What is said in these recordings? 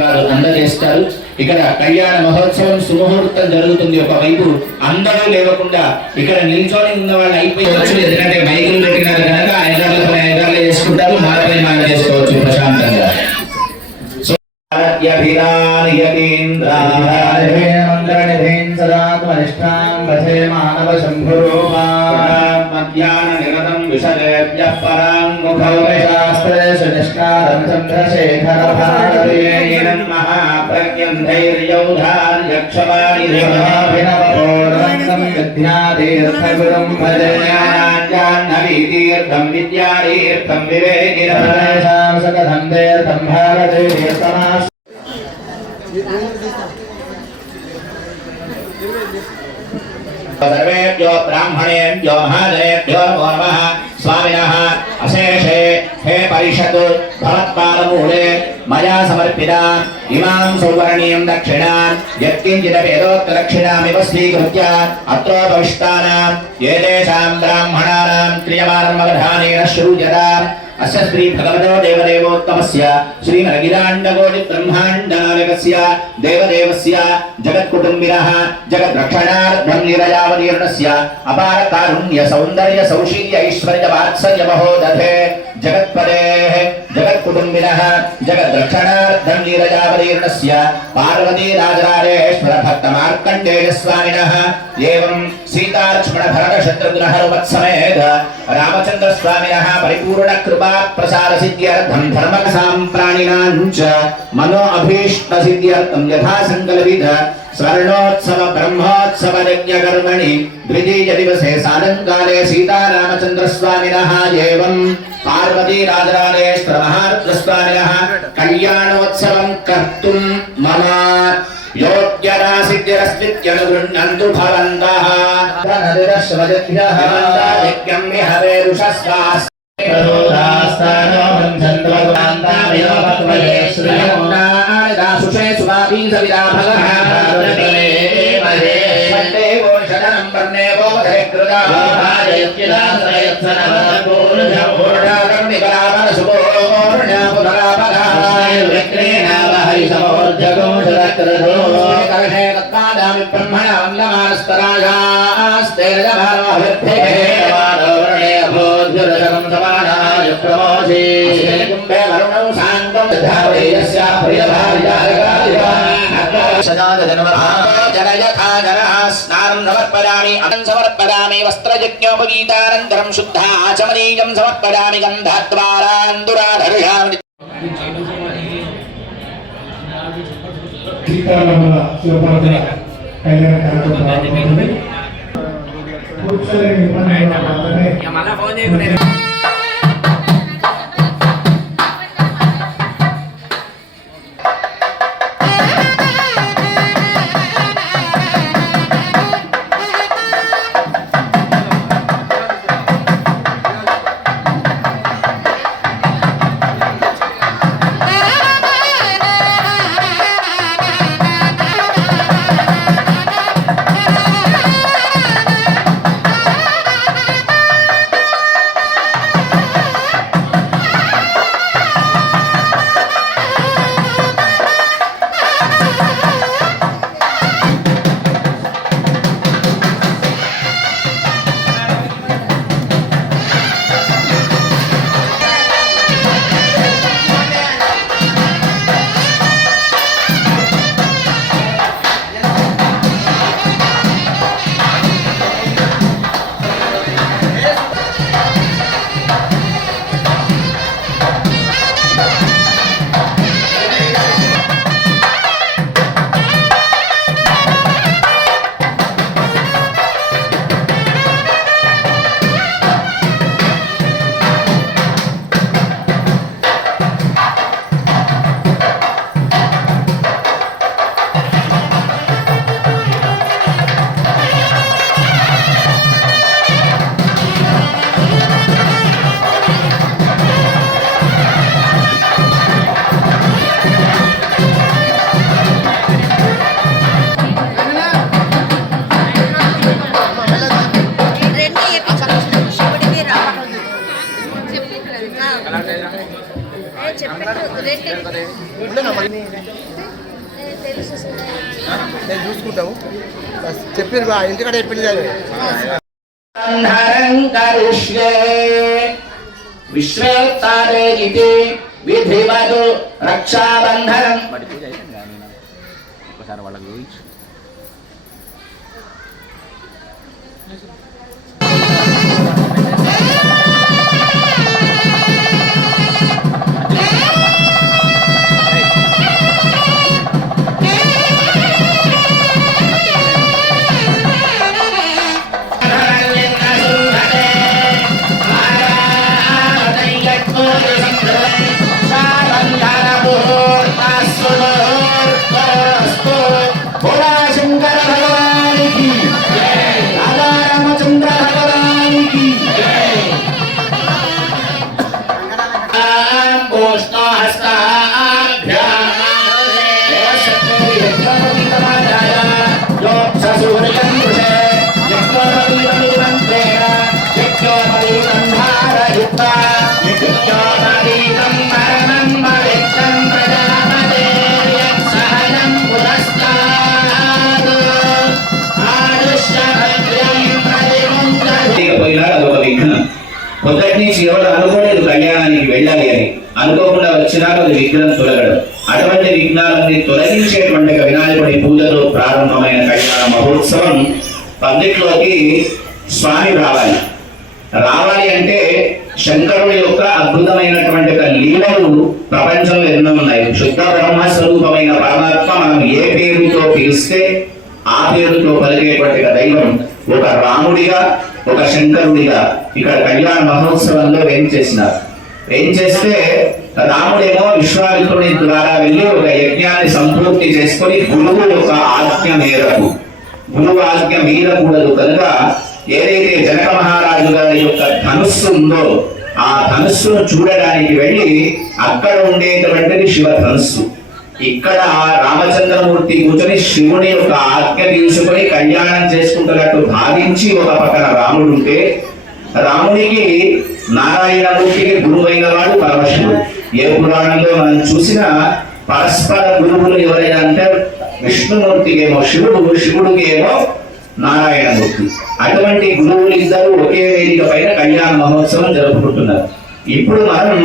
వారు అందజేస్తారు. ఇక్కడ కళ్యాణ మహోత్సవం సుముహూర్తం జరుగుతుంది. ఒకవైపు అందరూ లేవకుండా ఇక్కడ నిల్చొని ఉన్న వాళ్ళు అయిపోవచ్చు. ఎందుకంటే మైకులు పెట్టినారు కనుక ఐదారులు చేసుకుంటారు, మాలపై మాల చేసుకోవచ్చు ప్రశాంతంగా. మధ్యాహ్న నిరతం విషదేవ్య పరాంగుఖౌ శాస్త్రేషు నిష్కారం చంద్రశేఖర భారతీయం మహాప్రజ్ఞం ధైర్యౌధార్యక్షవాణి దేవాభినవోర్వంతం విద్యాతీర్థగురుం భజే జాహ్నవీతీర్థం విద్యాతీర్థం వివేకిరమేషాం సకథం తీర్థం భారతీర్థమాస్. सर्वेभ्यो ब्राह्मणेभ्यो महाजनेभ्यो नमो नमः. स्वामिनः अशेषे हे परिषत् भवत्पादमूले मया समर्पिता इमां सौवर्णीं दक्षिणां यत्किञ्चिदपेदोक्तदक्षिणामिव स्वीकृत्य अत्रोपविष्टानां एतेषां ब्राह्मणानां क्रियमाणमवधानेन श्रूयताम्. अस्य श्री भगवतो देवदेवोत्तमस्य श्रीमदखिलाण्डकोटि ब्रह्माण्डनायकस्य देवदेवस्य जगत्कुटुम्बिनः जगद्रक्षणार्थं निरयावतीर्णस्य अपार कारुण्य सौन्दर्य सौशील्य ऐश्वर्य वात्सल्य महोदधे जगत्पदेः जगत्कुटुम्बिनः जगद्रक्षणार्थं निरयावतीर्णस्य पार्वती राजराजेश्वर भक्त मार्कण्डेय स्वामिनः एवं सीता लक्ष्मण भरत शत्रुघ्न हनुमत् समेत रामचंद्र स्वामिनः परिपूर्ण कृपा प्रसाद सिद्ध्यर्थं धर्म साम्प्राणिनां च मनो अभीष्ट सिद्ध्यर्थं यथा संकल्पित स्वर्णोत्सव ब्रह्मोत्सव यज्ञ कर्मणि द्वितीय दिवसे सायंकाले सीता रामचंद्र स्वामिनः एवं पार्वती राजराजेश्वर महारुद्र स्वामिनः कल्याणोत्सवं कर्तुं मम योग्यता सिद्धिरस्मित्यनुगृह्णन्तु भवन्तः. धनदिरश्वजभ्यः यज्ञं विहवेरुषस्वास् प्रदोदास्तानो बन्धन्तो भगवान्तामिनोपत्वये श्रीयमुनादासुषे सुवापी सविदाभगः भारतले महे वन्देवो शरणं वर्णेवो धैकृता भार्यज्ञदाश्रयत्सनमपूर्णकर्णिकरावरसुपूर्णापुनरापगाय विक्रेणावहरि समोर्जगोषरक्रधो कर्षे तत्पादामि ब्रह्मणा वन्दमानस्तराजास्तेरजभारमभिर्थे अभोज्युरशकं समानाय प्रमोषे कुम्भे वरुणौ शान्तं धावयस्य प्रियभार्यालकादिवा जनयथा जनः स्नानं समर्पयामि अनं समर्पयामि वस्त्रयज्ञोपगीतानन्तरं शुद्धा आचमनीयं समर्पयामि गन्धद्वारान्दुराधर्षामि. సీతారాముల శివపార్వతుల కళ్యాణ కార్యక్రమం ప్రారంభమవుతుంది. కూర్చోలేని ఇబ్బంది మాత్రమే నేను చూసుకుంటాము చెప్పారు ఇంటికాడ చెప్పింది విశ్వేత్తారేజితి విధివదు రక్షాబంధనం. ఒకసారి వాళ్ళకి చూపించు. పొద్దుటి నుంచి ఎవరు అనుకోలేదు కళ్యాణానికి వెళ్ళాలి అని, అనుకోకుండా వచ్చినాక అది విఘ్నం తొలగడం. అటువంటి విఘ్నాలన్నీ తొలగించేటువంటి వినాయకుడి పూజతో ప్రారంభమైన కళ్యాణ మహోత్సవం పందిట్లోకి స్వామి రావాలి అంటే శంకరుడి యొక్క అద్భుతమైనటువంటి ఒక లీలలు ప్రపంచంలో ఎన్నో ఉన్నాయి. శుద్ధ బ్రహ్మ స్వరూపమైన పరమాత్మ మనం ఏ పేరుతో పిలిస్తే ఆ పేరుతో పలికేటువంటి దైవం ఒక రాముడిగా ఒక శంకరుడిగా ఇక్కడ కళ్యాణ మహోత్సవంలో ఏం చేస్తే రాముడేమో విశ్వామిత్రుడి ద్వారా వెళ్ళి ఒక యజ్ఞాన్ని సంపూర్తి చేసుకొని గురువు యొక్క ఆజ్ఞ మేరకు, గురువు ఆజ్ఞ మీరకూడదు కనుక ఏదైతే జనక మహారాజు గారి యొక్క ధనుస్సు ఉందో ఆ ధనుస్సును చూడడానికి వెళ్ళి అక్కడ ఉండేటువంటిది శివ ధనుస్సు. ఇక్కడ రామచంద్రమూర్తి కూర్చొని శివుని యొక్క ఆజ్ఞ తీసుకొని కళ్యాణం చేసుకుంటున్నట్టు భావించి ఒక పక్కన రాముడు ఉంటే, రాముడికి నారాయణమూర్తికి గురువైన వాడు పరమశివుడు. ఏ పురాణంలో మనం చూసినా పరస్పర గురువులు ఎవరైనా అంటే విష్ణుమూర్తికి ఏమో శివుడు, శివుడికి ఏమో నారాయణమూర్తి. అటువంటి గురువులు ఇద్దరు ఒకే వేదిక పైన కళ్యాణ మహోత్సవం జరుపుకుంటున్నారు. ఇప్పుడు మనం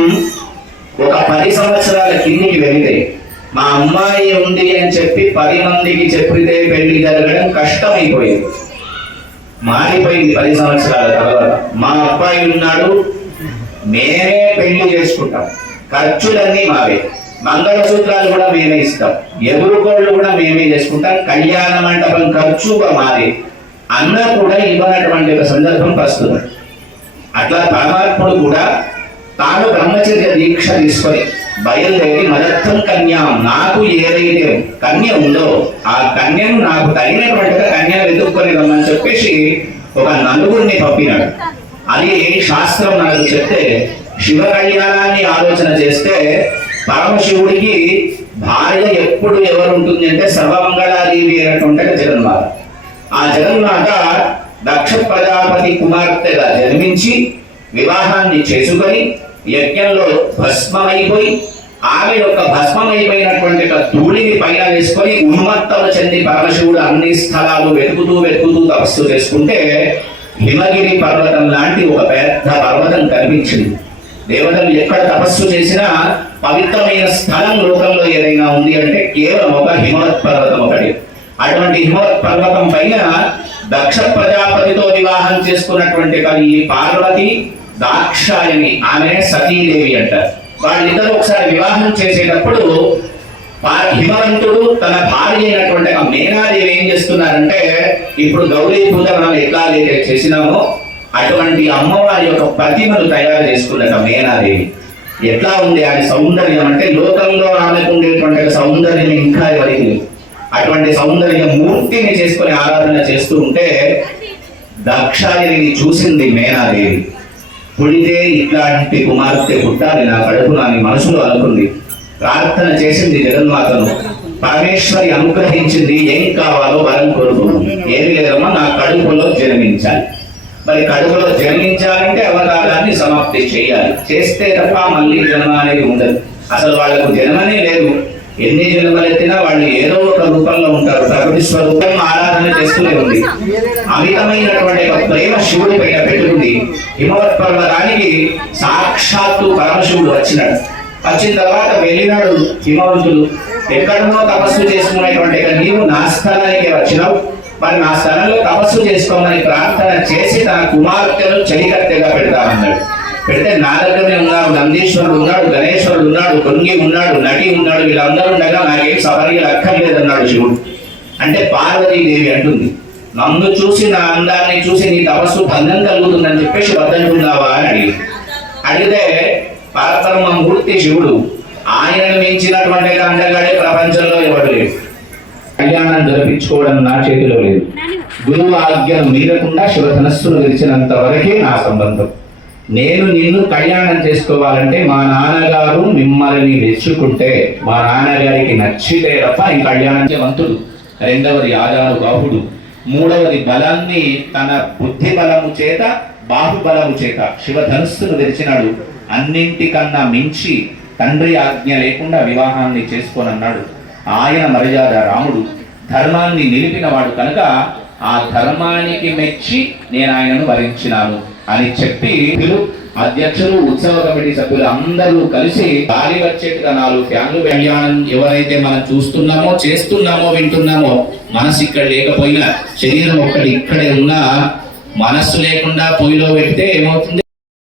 ఒక 10 సంవత్సరాల కిందికి వెళితే, మా అమ్మాయి ఉంది అని చెప్పి 10 మందికి చెప్పితే పెళ్లి జరగడం కష్టమైపోయింది, మారిపోయింది. 10 సంవత్సరాల తర్వాత మా అబ్బాయి ఉన్నాడు, మేమే పెళ్లి చేసుకుంటాం, ఖర్చులన్నీ మావే, మంగళసూత్రాలు కూడా మేమే ఇస్తాం, ఎదురుకోళ్ళు కూడా మేమే చేసుకుంటాం, కళ్యాణ మండపం ఖర్చు మాదే అన్న కూడా ఇవ్వనటువంటి ఒక సందర్భం ప్రస్తుతం. అట్లా పరమాత్ముడు కూడా తాను బ్రహ్మచర్య దీక్ష తీసుకొని బయలుదేరి మదర్థం కన్యా, నాకు ఏదైతే కన్య ఉందో ఆ కన్యను నాకు తగినటువంటి కన్యను వెతుక్కొని రమ్మని చెప్పేసి ఒక 4 పంపినాడు. అది శాస్త్రం నాకు చెప్తే, శివ కళ్యాణాన్ని ఆలోచన చేస్తే పరమశివుడికి భార్య ఎప్పుడు ఎవరు ఉంటుంది అంటే సర్వమంగళాదేవి అయినటువంటి జగన్మాత. ఆ జగన్మాత దక్ష ప్రజాపతి కుమార్తెగా జన్మించి వివాహాన్ని చేసుకొని యజ్ఞంలో భస్మమైపోయి, ఆమె యొక్క భస్మమైపోయినటువంటి ధూళిని పైన వేసుకొని ఉన్మత్తలు చెంది పరమశివుడు అన్ని స్థలాలు వెతుకుతూ తపస్సు చేసుకుంటే హిమగిరి పర్వతం లాంటి ఒక పెద్ద పర్వతం కనిపించింది. దేవతలు ఎక్కడ తపస్సు చేసినా పవిత్రమైన స్థలం లోకంలో ఏదైనా ఉంది అంటే కేవలం ఒక హిమవత్ పర్వతం ఒకటి. అటువంటి హిమవత్ పర్వతం పైన దక్ష ప్రజాపతితో వివాహం చేసుకున్నటువంటి ఈ పార్వతి దాక్షాయని, ఆమె సతీదేవి అంటారు. వాళ్ళిద్దరూ ఒకసారి వివాహం చేసేటప్పుడు హిమవంతుడు తన భార్య అయినటువంటి మేనాదేవి ఏం చేస్తున్నారంటే, ఇప్పుడు గౌరీ పూజ మనం ఎట్లా అయితే చేసినామో అటువంటి అమ్మవారి యొక్క ప్రతిమను తయారు చేసుకున్నట మేనాదేవి. ఎట్లా ఉంది ఆమె సౌందర్యం అంటే లోకంలో ఆమెకు ఉండేటువంటి సౌందర్యం ఇంకా ఎవరికి లేదు. అటువంటి సౌందర్య మూర్తిని చేసుకొని ఆరాధన చేస్తూ ఉంటే దక్షాయని చూసింది మేనాదేవి. పుడితే ఇట్లాంటి కుమార్తె పుట్టాలి నా కడుపున అని మనసులో అనుకుంది. ప్రార్థన చేసింది జగన్మాతను. పరమేశ్వరి అనుగ్రహించింది, ఏం కావాలో వరం కోరుకుంది. ఏమి లేదమ్మా, నా కడుపులో జన్మించాలి. మరి కడుపులో జన్మించాలంటే అవతారాన్ని సమాప్తి చేయాలి, చేస్తే తప్ప మళ్ళీ జన్మ అనేది ఉండదు. అసలు వాళ్లకు జన్మనే లేదు. ఎన్ని జన్మలెత్తినా వాళ్ళు ఏదో ఒక రూపంలో ఉంటారు. ప్రకృతి స్వరూపం ఆరాధన చేస్తూనే ఉంది. అమితమైనటువంటి ఒక ప్రేమ శివుడి పైన పెట్టుకుంది. హిమవత్ పర్వతానికి సాక్షాత్తు పరమశివుడు వచ్చినాడు. వచ్చిన తర్వాత వెళ్ళినాడు హిమవంతుడు. ఎక్కడనో తపస్సు చేసుకునేటువంటి నీవు నా స్థలానికి వచ్చినావు, మరి నా స్థలంలో తపస్సు చేసుకోమని ప్రార్థన చేసి తన కుమార్తెను చెలికత్తెగా పెడతామన్నాడు. పెడితే నా దగ్గరనే ఉన్నాడు, నందీశ్వరుడు ఉన్నాడు, గణేశ్వరుడు ఉన్నాడు, కొంగి ఉన్నాడు, నటి ఉన్నాడు, వీళ్ళందరూ ఉండగా నాకేం సపర్యలు అక్కర్లేదన్నాడు శివుడు. అంటే పార్వతీదేవి అంటుంది, నన్ను చూసి నా అందాన్ని చూసి నీ తపస్సు భంగం కలుగుతుందని చెప్పేసి వద్దంటున్నావా అని అడిగితే పరబ్రహ్మ మూర్తి శివుడు, ఆయనను మించినటువంటి అందగాడే ప్రపంచంలో ఎవరు లేడు. కళ్యాణం జరిపించుకోవడం నా చేతిలో లేదు. గురువు ఆజ్ఞను మీరకుండా శివధనస్సును విరిచినంత వరకే నా సంబంధం. నేను నిన్ను కళ్యాణం చేసుకోవాలంటే మా నాన్నగారు మిమ్మల్ని మెచ్చుకుంటే, మా నాన్నగారికి నచ్చితే తప్ప ఈ కళ్యాణం వంతుడు. రెండవది ఆదారు బాహుడు. మూడవది బలాన్ని తన బుద్ధి బలము చేత బాహుబలము చేత శివధనుస్సును తెరిచినాడు. అన్నింటికన్నా మించి తండ్రి ఆజ్ఞ లేకుండా వివాహాన్ని చేసుకోనన్నాడు. ఆయన మర్యాద రాముడు ధర్మాన్ని నిలిపినవాడు కనుక ఆ ధర్మానికి మెచ్చి నేను ఆయనను వరించినాను అని చెప్పి అధ్యక్షులు, ఉత్సవ కమిటీ సభ్యులు అందరూ కలిసి గాలి వచ్చేట్టుగా 4 ఫ్యాన్లు. కళ్యాణం ఎవరైతే మనం చూస్తున్నామో, చేస్తున్నామో, వింటున్నామో, మనసు ఇక్కడ లేకపోయినా శరీరం ఒక్కటి ఇక్కడే ఉన్నా మనస్సు లేకుండా పొయ్యిలో పెడితే ఏమవుతుంది?